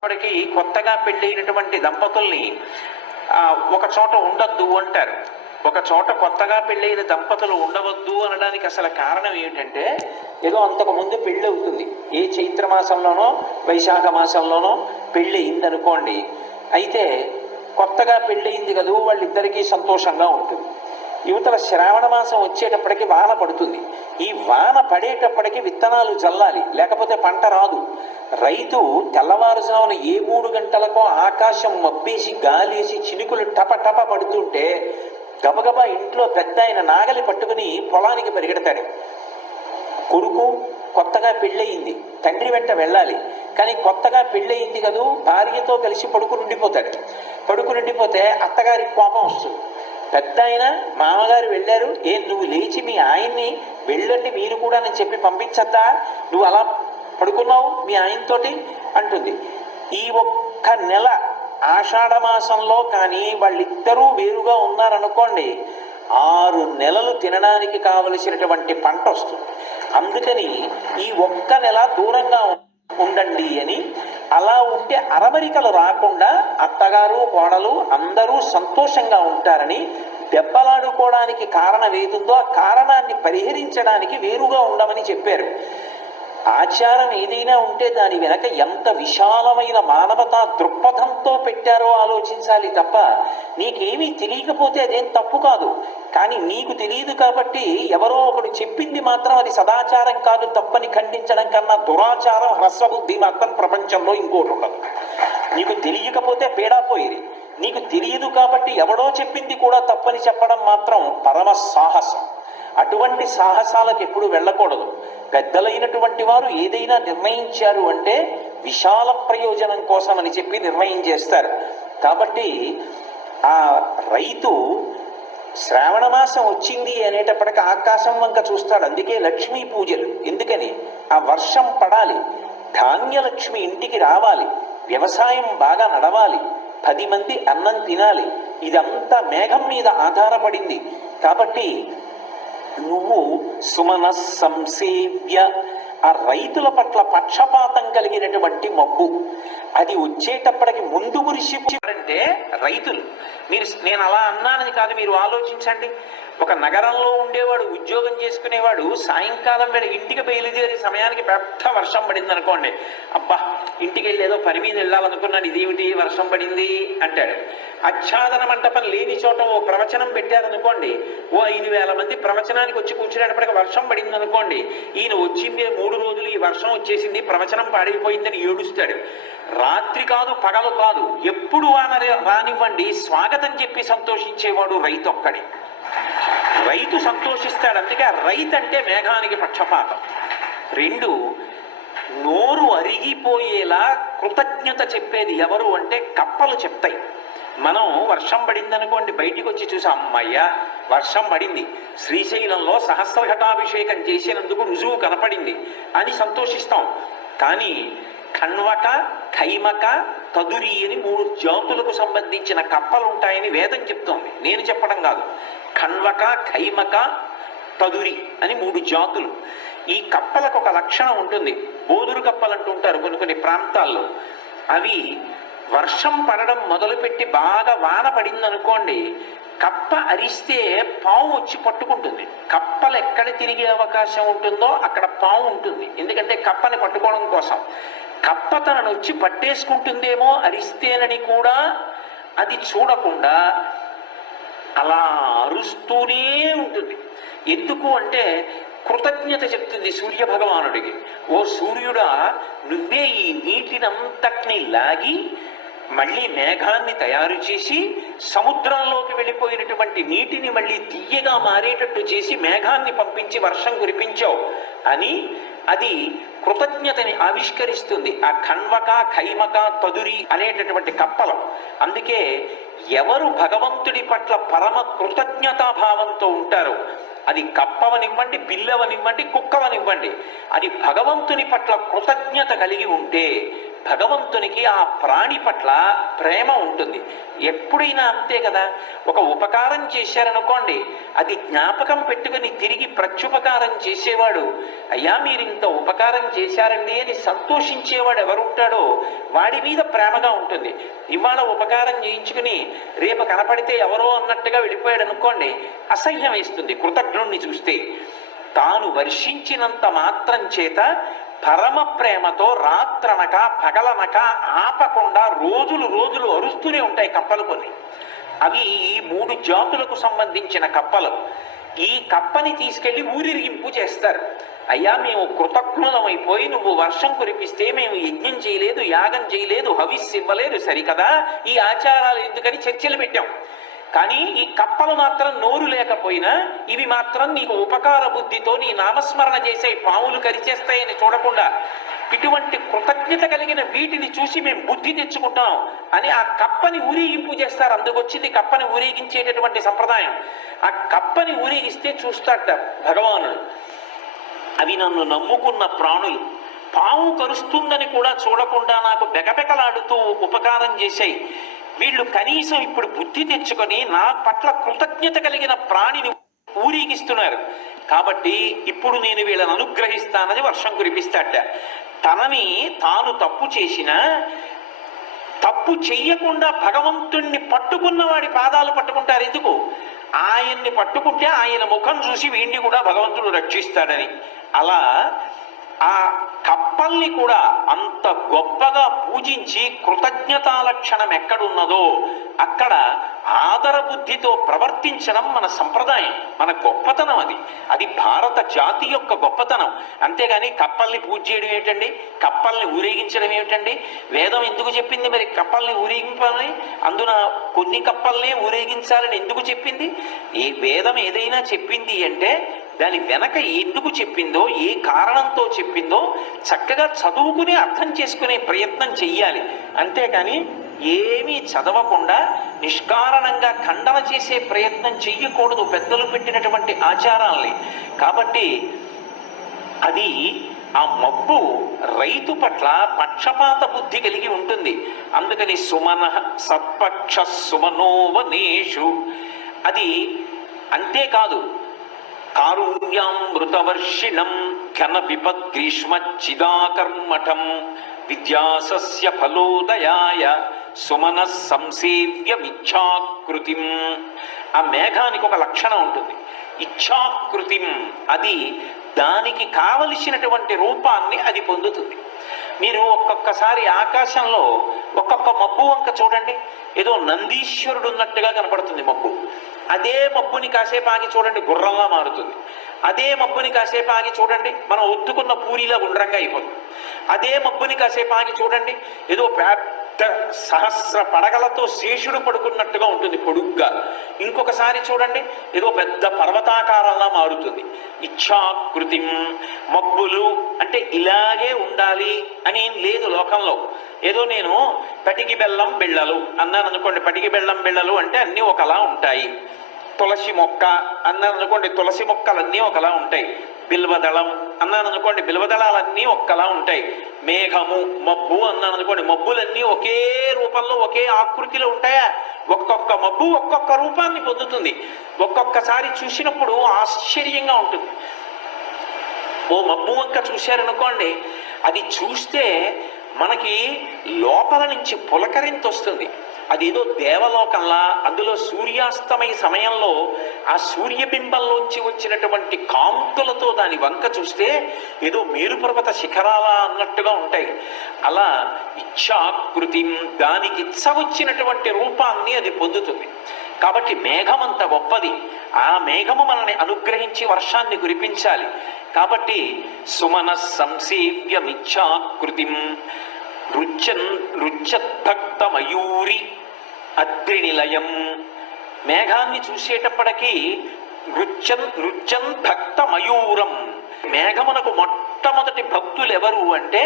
ఇప్పటికి కొత్తగా పెళ్ళైనటువంటి దంపతుల్ని ఒక చోట ఉండొద్దు అంటారు ఒక చోట కొత్తగా పెళ్ళైన దంపతులు ఉండవద్దు అనడానికి అసలు కారణం ఏమిటంటే ఏదో అంతకు ముందు పెళ్ళి అవుతుంది ఏ చైత్ర మాసంలోనో వైశాఖ మాసంలోనో పెళ్ళి అయింది అనుకోండి అయితే కొత్తగా పెళ్ళయింది కదూ వాళ్ళిద్దరికీ సంతోషంగా ఉంటుంది యువతల శ్రావణ మాసం వచ్చేటప్పటికి బాధ పడుతుంది ఈ వాన పడేటప్పటికి విత్తనాలు చల్లాలి లేకపోతే పంట రాదు రైతు తెల్లవారుజామున ఏ మూడు గంటలకో ఆకాశం మబ్బేసి గాలేసి చినుకులు టప టప పడుతుంటే గబగబా ఇంట్లో పెద్ద ఆయన నాగలి పట్టుకుని పొలానికి పరిగెడతాడు కొడుకు కొత్తగా పెళ్ళయింది తండ్రి వెంట వెళ్ళాలి కానీ కొత్తగా పెళ్ళయింది కదూ భార్యతో కలిసి పడుకునుండిపోతాడు పడుకునుండిపోతే అత్తగారికి కోపం వస్తుంది పెద్ద ఆయన మామగారు వెళ్ళారు ఏ నువ్వు లేచి మీ ఆయన్ని వెళ్ళండి మీరు కూడా నేను చెప్పి పంపించద్దా నువ్వు అలా పడుకున్నావు మీ ఆయనతోటి అంటుంది ఈ ఒక్క నెల ఆషాఢ మాసంలో కానీ వాళ్ళిద్దరూ వేరుగా ఉన్నారనుకోండి ఆరు నెలలు తినడానికి కావలసినటువంటి పంట వస్తుంది అందుకని ఈ ఒక్క నెల దూరంగా ఉండండి అని అలా ఉంటే అరమరికలు రాకుండా అత్తగారు కోడలు అందరూ సంతోషంగా ఉంటారని దెబ్బలాడుకోవడానికి కారణం ఏదుందో ఆ కారణాన్ని పరిహరించడానికి వేరుగా ఉండమని చెప్పారు ఆచారం ఏదైనా ఉంటే దాని వెనక ఎంత విశాలమైన మానవతా దృక్పథంతో పెట్టారో ఆలోచించాలి తప్ప నీకేమీ తెలియకపోతే అదేం తప్పు కాదు కానీ నీకు తెలియదు కాబట్టి ఎవరో ఒకడు చెప్పింది మాత్రం అది సదాచారం కాదు తప్పని ఖండించడం కన్నా దురాచారం హ్రస్వబుద్ధి మాత్రం ప్రపంచంలో ఇంకోటి ఉండదు నీకు తెలియకపోతే పేడా పోయేది నీకు తెలియదు కాబట్టి ఎవడో చెప్పింది కూడా తప్పని చెప్పడం మాత్రం పరమ సాహసం అటువంటి సాహసాలకు ఎప్పుడు వెళ్ళకూడదు పెద్దలైనటువంటి వారు ఏదైనా నిర్ణయించారు అంటే విశాల ప్రయోజనం కోసం అని చెప్పి నిర్ణయం చేస్తారు కాబట్టి ఆ రైతు శ్రావణ మాసం వచ్చింది అనేటప్పటికి ఆకాశం వంక చూస్తాడు అందుకే లక్ష్మీ పూజలు ఎందుకని ఆ వర్షం పడాలి ధాన్యలక్ష్మి ఇంటికి రావాలి వ్యవసాయం బాగా నడవాలి పది మంది అన్నం తినాలి ఇదంతా మేఘం మీద ఆధారపడింది కాబట్టి నువ్వు సుమన సంసేవ్య ఆ రైతుల పట్ల పక్షపాతం కలిగినటువంటి మబ్బు అది వచ్చేటప్పటికి ముందు అంటే రైతులు మీరు నేను అలా అన్నానని కాదు మీరు ఆలోచించండి ఒక నగరంలో ఉండేవాడు ఉద్యోగం చేసుకునేవాడు సాయంకాలం వేళ ఇంటికి బయలుదేరే సమయానికి పెద్ద వర్షం పడింది అనుకోండి అబ్బా ఇంటికి వెళ్ళి ఏదో పని మీద వెళ్ళాలనుకున్నాడు ఇదేమిటి వర్షం పడింది అంటాడు ఆచ్ఛాదన మంటపం లేని చోట ఓ ప్రవచనం పెట్టారనుకోండి ఓ ఐదు వేల మంది ప్రవచనానికి వచ్చి కూర్చునేటప్పటికి వర్షం పడింది అనుకోండి ఈయన వచ్చిందే మూడు రోజులు ఈ వర్షం వచ్చేసింది ప్రవచనం పాడైపోయిందని ఏడుస్తాడు రాత్రి కాదు పగలు కాదు ఎప్పుడు వాన రానివ్వండి స్వాగతం చెప్పి సంతోషించేవాడు రైతు ఒక్కడే రైతు సంతోషిస్తాడు అందుకే రైతు అంటే మేఘానికి పక్షపాతం రెండు నోరు అరిగిపోయేలా కృతజ్ఞత చెప్పేది ఎవరు అంటే కప్పలు చెప్తాయి మనం వర్షం పడింది అనుకోండి బయటికి వచ్చి చూసాం అమ్మయ్య వర్షం పడింది శ్రీశైలంలో సహస్రఘటాభిషేకం చేసినందుకు రుజువు కనపడింది అని సంతోషిస్తాం కానీ కణ్వక ఖైమక కదురి అని మూడు జాతులకు సంబంధించిన కప్పలు ఉంటాయని వేదం చెప్తోంది నేను చెప్పడం కాదు కణ్వక ఖైమక తదురి అని మూడు జాతులు ఈ కప్పలకు ఒక లక్షణం ఉంటుంది బోదురు కప్పలు అంటూ ఉంటారు కొన్ని కొన్ని ప్రాంతాల్లో అవి వర్షం పడడం మొదలుపెట్టి బాగా వాన పడింది అనుకోండి కప్ప అరిస్తే పావు వచ్చి పట్టుకుంటుంది కప్పలు ఎక్కడ తిరిగే అవకాశం ఉంటుందో అక్కడ పావు ఉంటుంది ఎందుకంటే కప్పని పట్టుకోవడం కోసం కప్ప తనను వచ్చి పట్టేసుకుంటుందేమో అరిస్తేనని కూడా అది చూడకుండా అలా అరుస్తూనే ఉంటుంది ఎందుకు అంటే కృతజ్ఞత చెప్తుంది సూర్య భగవానుడికి ఓ సూర్యుడా నువ్వే ఈ నీటినంతటిని లాగి మళ్ళీ మేఘాన్ని తయారు చేసి సముద్రంలోకి వెళ్ళిపోయినటువంటి నీటిని మళ్ళీ తీయగా మారేటట్టు చేసి మేఘాన్ని పంపించి వర్షం కురిపించావు అని అది కృతజ్ఞతని ఆవిష్కరిస్తుంది ఆ కణ్వక ఖైమక తదురి అనేటటువంటి కప్పలం అందుకే ఎవరు భగవంతుడి పట్ల పరమ కృతజ్ఞతాభావంతో ఉంటారో అది కప్పవనివ్వండి పిల్లవనివ్వండి కుక్కవనివ్వండి అది భగవంతుని పట్ల కృతజ్ఞత కలిగి ఉంటే భగవంతునికి ఆ ప్రాణి పట్ల ప్రేమ ఉంటుంది ఎప్పుడైనా అంతే కదా ఒక ఉపకారం చేశారనుకోండి అది జ్ఞాపకం పెట్టుకుని తిరిగి ప్రత్యుపకారం చేసేవాడు అయ్యా మీరు ఇంత ఉపకారం చేశారండి అని సంతోషించేవాడు ఎవరుంటాడో వాడి మీద ప్రేమగా ఉంటుంది ఇవాళ ఉపకారం చేయించుకుని రేపు కనపడితే ఎవరో అన్నట్టుగా వెళ్ళిపోయాడు అనుకోండి అసహ్యం వేస్తుంది కృతజ్ఞుణ్ణి చూస్తే తాను వర్షించినంత మాత్రం చేత పరమ ప్రేమతో రాత్రనక పగలనక ఆపకుండా రోజులు రోజులు అరుస్తూనే ఉంటాయి కప్పలు కొన్ని అవి ఈ మూడు జాతులకు సంబంధించిన కప్పలు ఈ కప్పని తీసుకెళ్లి ఊరిరిగింపు చేస్తారు అయ్యా మేము కృతజ్ఞులమైపోయి నువ్వు వర్షం కురిపిస్తే మేము యజ్ఞం చేయలేదు యాగం చేయలేదు హవిస్ ఇవ్వలేదు సరికదా ఈ ఆచారాలు ఎందుకని చర్చలు పెట్టాం కానీ ఈ కప్పలు మాత్రం నోరు లేకపోయినా ఇవి మాత్రం నీకు ఉపకార బుద్ధితో నీ నామస్మరణ చేసే పాములు కరిచేస్తాయని చూడకుండా ఇటువంటి కృతజ్ఞత కలిగిన వీటిని చూసి మేము బుద్ధి తెచ్చుకుంటాం అని ఆ కప్పని ఊరేగింపు చేస్తారు అందుకొచ్చింది కప్పని ఊరేగించేటటువంటి సంప్రదాయం ఆ కప్పని ఊరేగిస్తే చూస్తాడ భగవానుడు అవి నన్ను నమ్ముకున్న ప్రాణులు పావు కరుస్తుందని కూడా చూడకుండా నాకు బెకబెకలాడుతూ ఉపకారం చేసాయి వీళ్ళు కనీసం ఇప్పుడు బుద్ధి తెచ్చుకొని నా పట్ల కృతజ్ఞత కలిగిన ప్రాణిని ఊరిగిస్తున్నారు కాబట్టి ఇప్పుడు నేను వీళ్ళని అనుగ్రహిస్తానని వర్షం కురిపిస్తాడ తనని తాను తప్పు చేసిన తప్పు చెయ్యకుండా భగవంతుణ్ణి పట్టుకున్న వాడి పాదాలు పట్టుకుంటారు ఎందుకు ఆయన్ని పట్టుకుంటే ఆయన ముఖం చూసి వీణ్ణి కూడా భగవంతుడు రక్షిస్తాడని అలా ఆ కప్పల్ని కూడా అంత గొప్పగా పూజించి కృతజ్ఞతా లక్షణం ఎక్కడున్నదో అక్కడ ఆదర బుద్ధితో ప్రవర్తించడం మన సంప్రదాయం మన గొప్పతనం అది అది భారత జాతి యొక్క గొప్పతనం అంతేగాని కప్పల్ని పూజ చేయడం ఏమిటండి కప్పల్ని ఊరేగించడం ఏమిటండి వేదం ఎందుకు చెప్పింది మరి కప్పల్ని ఊరేగింపాలని అందున కొన్ని కప్పల్నే ఊరేగించాలని ఎందుకు చెప్పింది ఈ వేదం ఏదైనా చెప్పింది అంటే దాని వెనక ఎందుకు చెప్పిందో ఏ కారణంతో చెప్పిందో చక్కగా చదువుకుని అర్థం చేసుకునే ప్రయత్నం చెయ్యాలి అంతేకాని ఏమీ చదవకుండా నిష్కారణంగా ఖండన చేసే ప్రయత్నం చెయ్యకూడదు పెద్దలు పెట్టినటువంటి ఆచారాలని కాబట్టి అది ఆ మబ్బు రైతు పట్ల పక్షపాత బుద్ధి కలిగి ఉంటుంది అందుకని సుమన సత్పక్ష సుమనోవనేషు అది అంతేకాదు కారుణ్యామృతవర్షిణం ఘన విపద్ గ్రీష్మచ్చిదాకర్మఠం విద్యాసస్య ఫలోదయాయ సుమన సంసేవ్య ఇచ్ఛాకృతిం ఆ మేఘానికి ఒక లక్షణం ఉంటుంది ఇచ్ఛాకృతిం అది దానికి కావలసినటువంటి రూపాన్ని అది పొందుతుంది మీరు ఒక్కొక్కసారి ఆకాశంలో ఒక్కొక్క మబ్బు వంక చూడండి ఏదో నందీశ్వరుడు ఉన్నట్టుగా కనపడుతుంది అదే మబ్బుని కాసేపు ఆగి చూడండి గుర్రంలా మారుతుంది అదే మబ్బుని కాసేపు ఆగి చూడండి మనం ఒత్తుకున్న పూరిలా గుండ్రంగా అయిపోతుంది అదే మబ్బుని కాసేపు ఆగి చూడండి ఏదో పెద్ద సహస్ర పడగలతో శేషుడు పడుకున్నట్టుగా ఉంటుంది పొడుగ్గా ఇంకొకసారి చూడండి ఏదో పెద్ద పర్వతాకారంలా మారుతుంది ఇచ్ఛాకృతి మబ్బులు అంటే ఇలాగే ఉండాలి అని లేదు లోకంలో ఏదో నేను పటికి బెల్లం బిళ్ళలు అన్నాను అనుకోండి పటికి బెల్లం బిళ్ళలు అంటే అన్నీ ఒకలా ఉంటాయి తులసి మొక్క అన్నారు అనుకోండి తులసి మొక్కలన్నీ ఒకలా ఉంటాయి బిల్వదళం అన్నాను అనుకోండి బిల్వదళాలన్నీ ఒక్కలా ఉంటాయి మేఘము మబ్బు అన్నాను అనుకోండి మబ్బులన్నీ ఒకే రూపంలో ఒకే ఆకృతిలో ఉంటాయా ఒక్కొక్క మబ్బు ఒక్కొక్క రూపాన్ని పొందుతుంది ఒక్కొక్కసారి చూసినప్పుడు ఆశ్చర్యంగా ఉంటుంది ఓ మబ్బు వంక చూశారనుకోండి అది చూస్తే మనకి లోపల నుంచి పులకరింత వస్తుంది అదేదో దేవలోకంలా అందులో సూర్యాస్తమయ సమయంలో ఆ సూర్యబింబంలోంచి వచ్చినటువంటి కాంతులతో దాని వంక చూస్తే ఏదో మేరుపర్వత శిఖరాల అన్నట్టుగా ఉంటాయి అలా ఇచ్చాకృతి దానికి ఇచ్చ వచ్చినటువంటి రూపాన్ని అది పొందుతుంది కాబట్టి మేఘం అంత గొప్పది ఆ మేఘము మనల్ని అనుగ్రహించి వర్షాన్ని కురిపించాలి కాబట్టి సుమన సంసేవ్యమిచ్ఛాకృతిం రుచ్చన్ రుచ్చక్తమయూరి అద్రినిలయం మేఘాన్ని చూసేటప్పటికీ రుచ్చన్ రుచ్చన్ భక్త మయూరం మేఘమునకు మొట్టమొదటి భక్తులు ఎవరు అంటే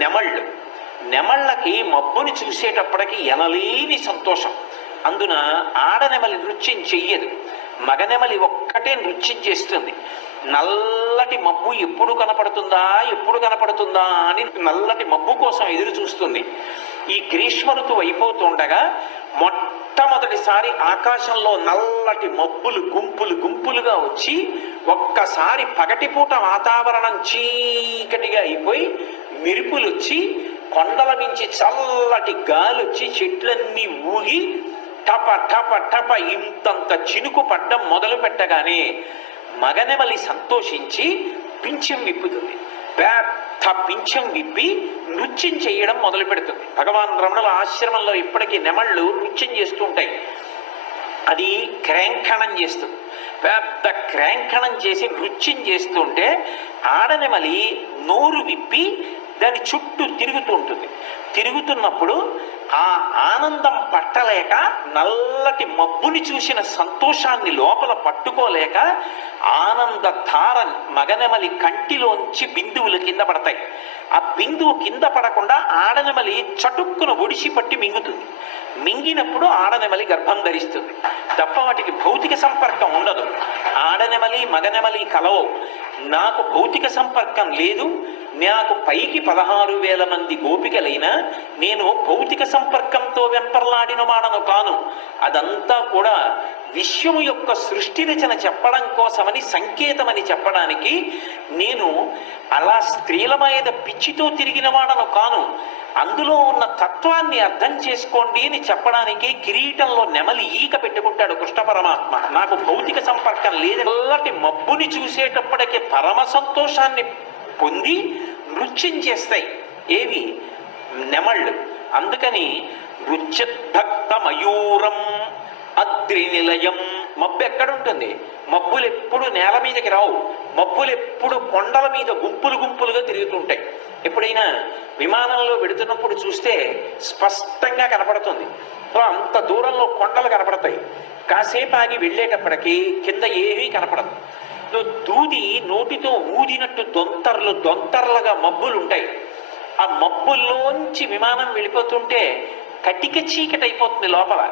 నెమళ్ళు నెమళ్ళకి మబ్బుని చూసేటప్పటికి ఎనలేని సంతోషం అందున ఆడనెమలి నృత్యం చెయ్యదు మగనెమలి ఒక్కటే నృత్యం చేస్తుంది నల్లటి మబ్బు ఎప్పుడు కనపడుతుందా ఎప్పుడు కనపడుతుందా అని నల్లటి మబ్బు కోసం ఎదురు చూస్తుంది ఈ గ్రీష్మ ఋతువు అయిపోతుండగా మొట్టమొదటిసారి ఆకాశంలో నల్లటి మబ్బులు గుంపులు గుంపులుగా వచ్చి ఒక్కసారి పగటిపూట వాతావరణం చీకటిగా అయిపోయి మెరుపులు వచ్చి కొండల నుంచి చల్లటి గాలి వచ్చి చెట్లన్నీ ఊగి టప టప టప ఇంతంత చినుకు పడ్డం మొదలు పెట్టగానే మగనెమలి సంతోషించి పింఛం విప్పుతుంది పెద్ద పింఛం విప్పి నృత్యం చేయడం మొదలు పెడుతుంది భగవాన్ రమణుల ఆశ్రమంలో ఇప్పటికీ నెమళ్ళు నృత్యం చేస్తూ ఉంటాయి అది క్రేంకణం చేస్తుంది పెద్ద క్రేంకణం చేసి నృత్యం చేస్తుంటే ఆడనెమలి నోరు విప్పి దాని చుట్టూ తిరుగుతూ ఉంటుంది తిరుగుతున్నప్పుడు ఆ ఆనందం పట్టలేక నల్లటి మబ్బుని చూసిన సంతోషాన్ని లోపల పట్టుకోలేక ఆనంద ధార మగనెమలి కంటిలోంచి బిందువులు కింద పడతాయి ఆ బిందువు కింద పడకుండా ఆడనెమలి చటుక్కున ఒడిసిపట్టి మింగుతుంది మింగినప్పుడు ఆడనెమలి గర్భం ధరిస్తుంది తప్ప వాటికి భౌతిక సంపర్కం ఉండదు ఆడనెమలి మగనెమలి కలవవు నాకు భౌతిక సంపర్కం లేదు నాకు పైకి పదహారు వేల మంది గోపికలైనా నేను భౌతిక సంపర్కంతో వెంపర్లాడిన వాడను కాను అదంతా కూడా విశ్వము యొక్క సృష్టి రచన చెప్పడం కోసమని సంకేతమని చెప్పడానికి నేను అలా స్త్రీల మీద పిచ్చితో తిరిగిన వాడను కాను అందులో ఉన్న తత్వాన్ని అర్థం చేసుకోండి అని చెప్పడానికి కిరీటంలో నెమలి ఈక పెట్టుకుంటాడు కృష్ణ పరమాత్మ నాకు భౌతిక సంపర్కం లేదు మబ్బుని చూసేటప్పటికే పరమ సంతోషాన్ని పొంది నృత్యం చేస్తాయి ఏవి నెమళ్ళు అందుకని రుచ్చభక్త మయూరం అద్రి నిలయం మబ్బు ఉంటుంది మబ్బులు ఎప్పుడు నేల మీదకి రావు మబ్బులు ఎప్పుడు కొండల మీద గుంపులు గుంపులుగా తిరుగుతుంటాయి ఎప్పుడైనా విమానంలో పెడుతున్నప్పుడు చూస్తే స్పష్టంగా కనపడుతుంది అంత దూరంలో కొండలు కనపడతాయి కాసేపు ఆగి వెళ్ళేటప్పటికి కింద ఏమీ కనపడదు దాంతో దూది నోటితో ఊదినట్టు దొంతర్లు దొంతర్లుగా మబ్బులు ఉంటాయి ఆ మబ్బుల్లోంచి విమానం వెళ్ళిపోతుంటే కటిక చీకటి అయిపోతుంది లోపల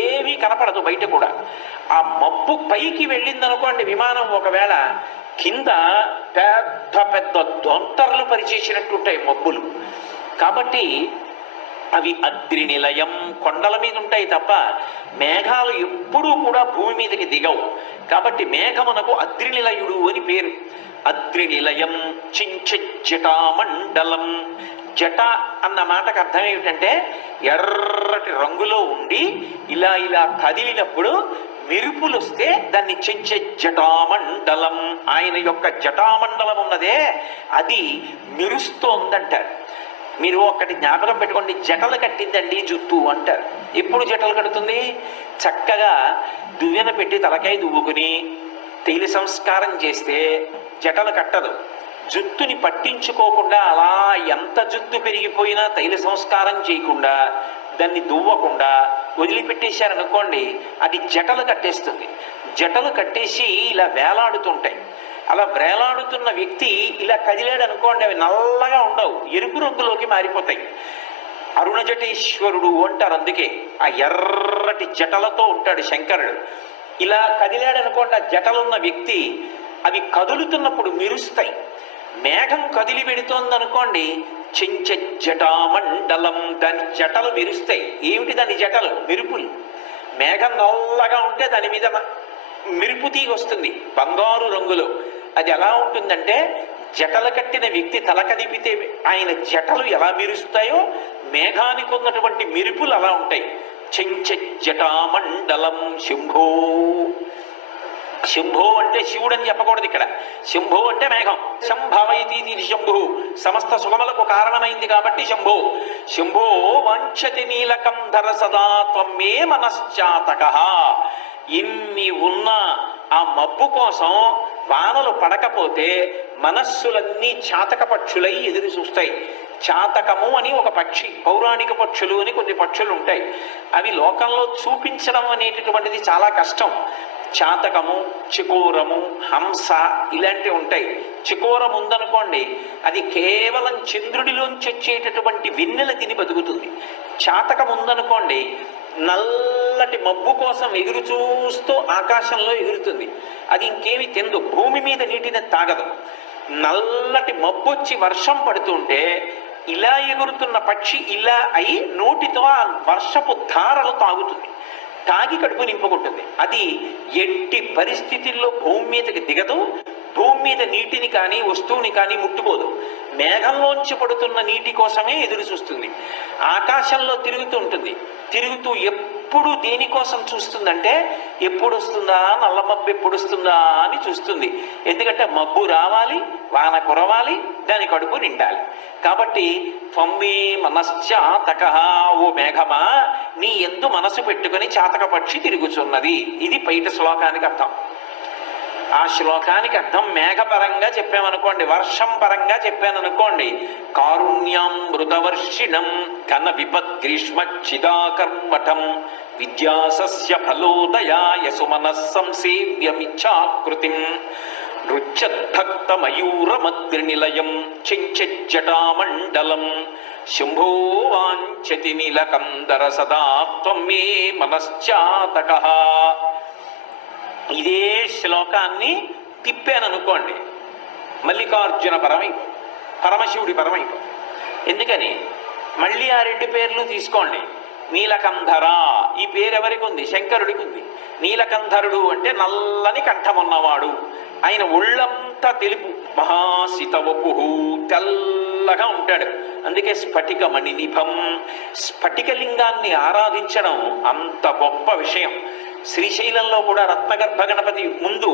ఏమీ కనపడదు బయట కూడా ఆ మబ్బు పైకి వెళ్ళిందనుకోండి విమానం ఒకవేళ కింద పెద్ద పెద్ద దొంతర్లు పరిచేసినట్టుంటాయి మబ్బులు కాబట్టి అవి అగ్ని నిలయం కొండల మీద ఉంటాయి తప్ప మేఘాలు ఎప్పుడూ కూడా భూమి మీదకి దిగవు కాబట్టి మేఘమునకు అగ్ని నిలయుడు అని పేరు అగ్ని నిలయం చించజటామండలం జట అన్న మాటకు అర్థం ఏమిటంటే ఎర్రటి రంగులో ఉండి ఇలా ఇలా కదిలినప్పుడు మెరుపులు వస్తే దాన్ని చెంచే జటామండలం ఆయన యొక్క జటామండలం ఉన్నదే అది మెరుస్తోందంటారు మీరు ఒక్కటి జ్ఞాపకం పెట్టుకోండి జటలు కట్టిందండి జుట్టు అంటారు ఎప్పుడు జటలు కడుతుంది చక్కగా దువ్వెన పెట్టి తలకాయ దువ్వుకుని తేలి సంస్కారం చేస్తే జటలు కట్టదు జుత్తుని పట్టించుకోకుండా అలా ఎంత జుత్తు పెరిగిపోయినా తైల సంస్కారం చేయకుండా దాన్ని దువ్వకుండా వదిలిపెట్టేశారనుకోండి అది జటలు కట్టేస్తుంది జటలు కట్టేసి ఇలా వేలాడుతుంటాయి అలా బ్రేలాడుతున్న వ్యక్తి ఇలా కదిలాడు అనుకోండి అవి నల్లగా ఉండవు ఎరుపు రంగులోకి మారిపోతాయి అరుణ జటేశ్వరుడు అంటారు అందుకే ఆ ఎర్రటి జటలతో ఉంటాడు శంకరుడు ఇలా కదిలాడు అనుకోండి ఆ జటలున్న వ్యక్తి అవి కదులుతున్నప్పుడు మెరుస్తాయి మేఘం కదిలి పెడుతోంది అనుకోండి చెంచ జటామండలం దాని జటలు మెరుస్తాయి ఏమిటి దాని జటలు మెరుపులు మేఘం నల్లగా ఉంటే దాని మీద మెరుపు వస్తుంది బంగారు రంగులో అది ఎలా ఉంటుందంటే జటలు కట్టిన వ్యక్తి తల కదిపితే ఆయన జటలు ఎలా మెరుస్తాయో మేఘానికి ఉన్నటువంటి మెరుపులు అలా ఉంటాయి చెంచ జటామండలం శంభో శంభో అంటే శివుడు అని చెప్పకూడదు ఇక్కడ శంభో అంటే మేఘం శంభవైతి శంభు సమస్త సుగమలకు కారణమైంది కాబట్టి శంభో శంభో వంచతి నీలకంధర సదాత్వమే మనశ్చాతక ఎన్ని ఉన్న ఆ మబ్బు కోసం వానలు పడకపోతే మనస్సులన్నీ చాతక పక్షులై ఎదురు చూస్తాయి చాతకము అని ఒక పక్షి పౌరాణిక పక్షులు అని కొన్ని పక్షులు ఉంటాయి అవి లోకంలో చూపించడం అనేటటువంటిది చాలా కష్టం చాతకము చికోరము హంస ఇలాంటివి ఉంటాయి చికోరం ఉందనుకోండి అది కేవలం చంద్రుడిలోంచి వచ్చేటటువంటి విన్నెల తిని బతుకుతుంది చాతకం ఉందనుకోండి నల్లటి మబ్బు కోసం ఎగురు చూస్తూ ఆకాశంలో ఎగురుతుంది అది ఇంకేమి తిందు భూమి మీద నీటిని తాగదు నల్లటి మబ్బు వచ్చి వర్షం పడుతుంటే ఇలా ఎగురుతున్న పక్షి ఇలా అయి నోటితో ఆ వర్షపు ధారలు తాగుతుంది తాగి కడుపు నింపుకుంటుంది అది ఎట్టి పరిస్థితుల్లో భూమి మీదకి దిగదు భూమి మీద నీటిని కానీ వస్తువుని కానీ ముట్టుకోదు మేఘంలోంచి పడుతున్న నీటి కోసమే ఎదురు చూస్తుంది ఆకాశంలో తిరుగుతూ ఉంటుంది తిరుగుతూ ఎప్పుడు దేనికోసం చూస్తుందంటే ఎప్పుడు వస్తుందా నల్ల మబ్బు ఎప్పుడు వస్తుందా అని చూస్తుంది ఎందుకంటే మబ్బు రావాలి వాన కురవాలి దాని కడుపు నిండాలి కాబట్టి ఫమ్మి మనశ్చాతక ఓ మేఘమా నీ ఎందు మనసు పెట్టుకుని చాతక పక్షి తిరుగుచున్నది ఇది పైట శ్లోకానికి అర్థం ఆ శ్లోకానికి అర్థం మేఘపరంగా చెప్పామనుకోండి వర్షం పరంగా చెప్పాను అనుకోండి కారుణ్యం మృతవర్షిణం ఘన విపత్ గ్రీష్మ చిదాకర్మఠం విద్యాసస్య ఫలోదయాయ సుమన సంసేవ్యమిచ్చాకృతిం నృత్యద్భక్తమయూరమద్రినిలయం చించజ్జటామండలం శంభో నీలకందర సదా త్వం మే మనశ్చాతక ఇదే శ్లోకాన్ని తిప్పాను అనుకోండి మల్లికార్జున పరమై పరమశివుడి పరమై ఎందుకని మళ్ళీ ఆ రెండు పేర్లు తీసుకోండి నీలకంధరా ఈ పేరు ఎవరికి ఉంది శంకరుడికి ఉంది నీలకంధరుడు అంటే నల్లని కంఠం ఉన్నవాడు ఆయన ఒళ్ళంతా తెలుపు మహాశితవపు తెల్లగా ఉంటాడు అందుకే స్ఫటికమణి నిభం స్ఫటికలింగాన్ని ఆరాధించడం అంత గొప్ప విషయం శ్రీశైలంలో కూడా రత్నగర్భ గణపతి ముందు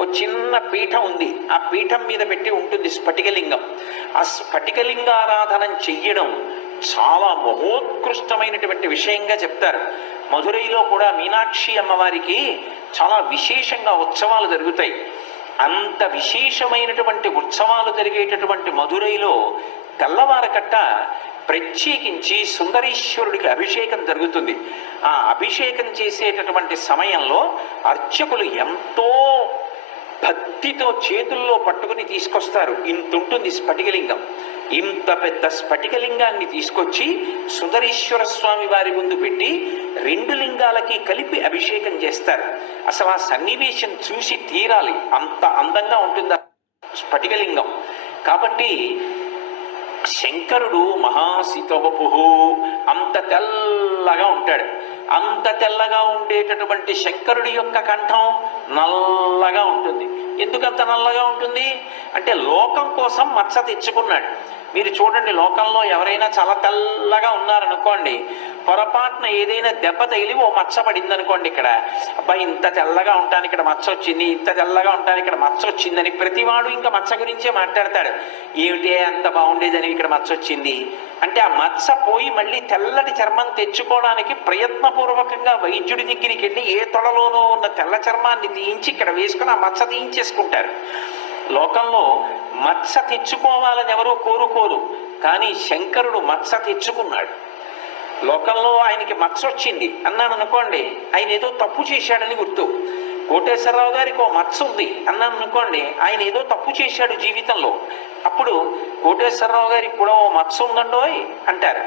ఓ చిన్న పీఠం ఉంది ఆ పీఠం మీద పెట్టి ఉంటుంది స్ఫటికలింగం ఆ ఆరాధనం చెయ్యడం చాలా మహోత్కృష్టమైనటువంటి విషయంగా చెప్తారు మధురైలో కూడా మీనాక్షి అమ్మవారికి చాలా విశేషంగా ఉత్సవాలు జరుగుతాయి అంత విశేషమైనటువంటి ఉత్సవాలు జరిగేటటువంటి మధురైలో తెల్లవారకట్ట ప్రత్యేకించి సుందరీశ్వరుడికి అభిషేకం జరుగుతుంది ఆ అభిషేకం చేసేటటువంటి సమయంలో అర్చకులు ఎంతో భక్తితో చేతుల్లో పట్టుకుని తీసుకొస్తారు ఇంత ఉంటుంది స్ఫటికలింగం ఇంత పెద్ద స్ఫటికలింగాన్ని తీసుకొచ్చి సుందరీశ్వర స్వామి వారి ముందు పెట్టి రెండు లింగాలకి కలిపి అభిషేకం చేస్తారు అసలు ఆ సన్నివేశం చూసి తీరాలి అంత అందంగా ఉంటుంది స్ఫటికలింగం కాబట్టి శంకరుడు మహాశీతవపు అంత తెల్లగా ఉంటాడు అంత తెల్లగా ఉండేటటువంటి శంకరుడి యొక్క కంఠం నల్లగా ఉంటుంది ఎందుకంత నల్లగా ఉంటుంది అంటే లోకం కోసం మచ్చ తెచ్చుకున్నాడు మీరు చూడండి లోకంలో ఎవరైనా చాలా తెల్లగా ఉన్నారనుకోండి పొరపాటున ఏదైనా దెబ్బ తగిలి ఓ మచ్చ పడింది అనుకోండి ఇక్కడ అబ్బాయి ఇంత తెల్లగా ఉంటాను ఇక్కడ మచ్చ వచ్చింది ఇంత తెల్లగా ఉంటాను ఇక్కడ మచ్చ వచ్చిందని ప్రతివాడు ఇంకా మచ్చ గురించే మాట్లాడతాడు ఏమిటి అంత బాగుండేదని ఇక్కడ మచ్చ వచ్చింది అంటే ఆ మచ్చ పోయి మళ్ళీ తెల్లటి చర్మం తెచ్చుకోవడానికి ప్రయత్నపూర్వకంగా వైద్యుడి దగ్గరికి వెళ్ళి ఏ తొడలోనో ఉన్న తెల్ల చర్మాన్ని తీయించి ఇక్కడ వేసుకుని ఆ మచ్చ తీయించేసుకుంటారు లోకంలో మచ్చ తెచ్చుకోవాలని ఎవరూ కోరుకోరు కానీ శంకరుడు మత్స తెచ్చుకున్నాడు లోకంలో ఆయనకి మచ్చ వచ్చింది అన్నాను అనుకోండి ఆయన ఏదో తప్పు చేశాడని గుర్తు కోటేశ్వరరావు గారికి ఓ మచ్చ ఉంది అన్నాను అనుకోండి ఆయన ఏదో తప్పు చేశాడు జీవితంలో అప్పుడు కోటేశ్వరరావు గారికి కూడా ఓ మచ్చ ఉందండోయ్ అంటారు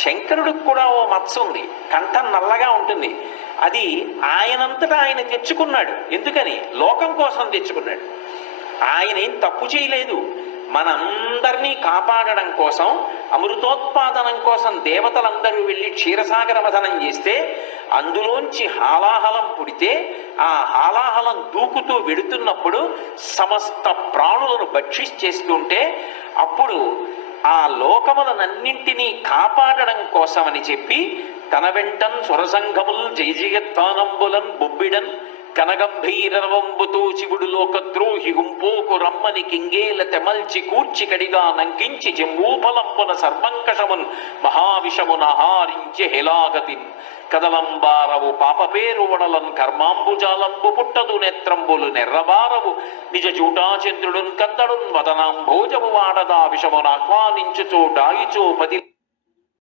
శంకరుడికి కూడా ఓ మచ్చ ఉంది కంఠం నల్లగా ఉంటుంది అది ఆయనంతటా ఆయన తెచ్చుకున్నాడు ఎందుకని లోకం కోసం తెచ్చుకున్నాడు ఆయన ఏం తప్పు చేయలేదు మనందరినీ కాపాడడం కోసం అమృతోత్పాదనం కోసం దేవతలందరూ వెళ్ళి క్షీరసాగర మధనం చేస్తే అందులోంచి హాలాహలం పుడితే ఆ హాలాహలం దూకుతూ వెడుతున్నప్పుడు సమస్త ప్రాణులను భక్షిస్ చేస్తుంటే అప్పుడు ఆ లోకములనన్నింటినీ కాపాడడం కోసమని చెప్పి తన వెంటన్ సురసంఘముల్ జయజయత్వానంబులన్ బొబ్బిడన్ కనగంభీరవంబుతో శివుడు లోకద్రోహి హుంపోకు రమ్మని కింగేల తెమల్చి కూర్చి కడిగా నంకించి జంబూపలంపున సర్వంకషమున్ మహావిషమున హారించి హెలాగతిన్ కదలంబారవు పాపపేరు వడలన్ కర్మాంబుజాలంబు పుట్టదు నేత్రంబులు నెర్రబారవు నిజ చూటాచంద్రుడున్ కందడున్ వదనాం భోజము వాడదా విషమునాహ్వానించుచో డాయిచో పది